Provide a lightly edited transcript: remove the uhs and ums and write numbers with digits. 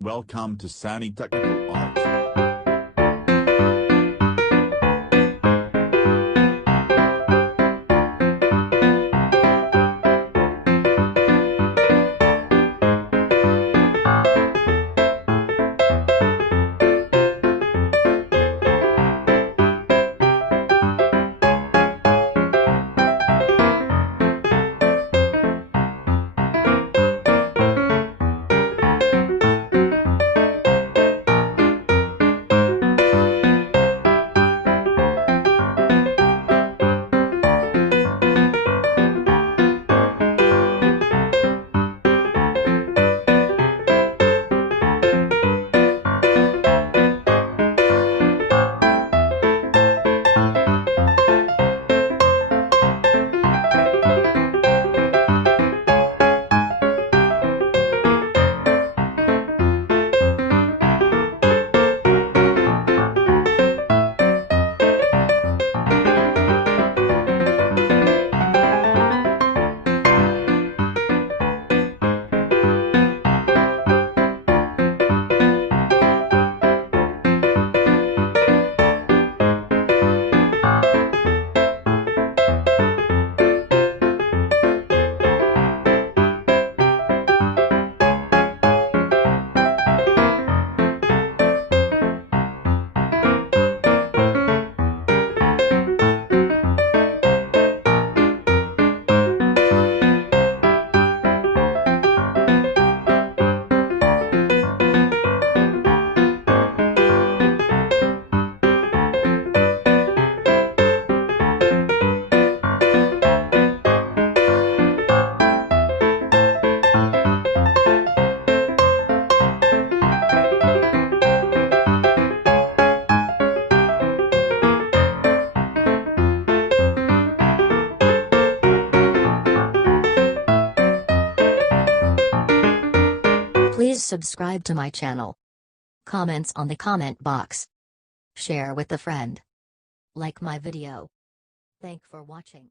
Welcome to SANI Technical Art. Please subscribe to my channel. Comments on the comment box. Share with a friend. Like my video. Thank for watching.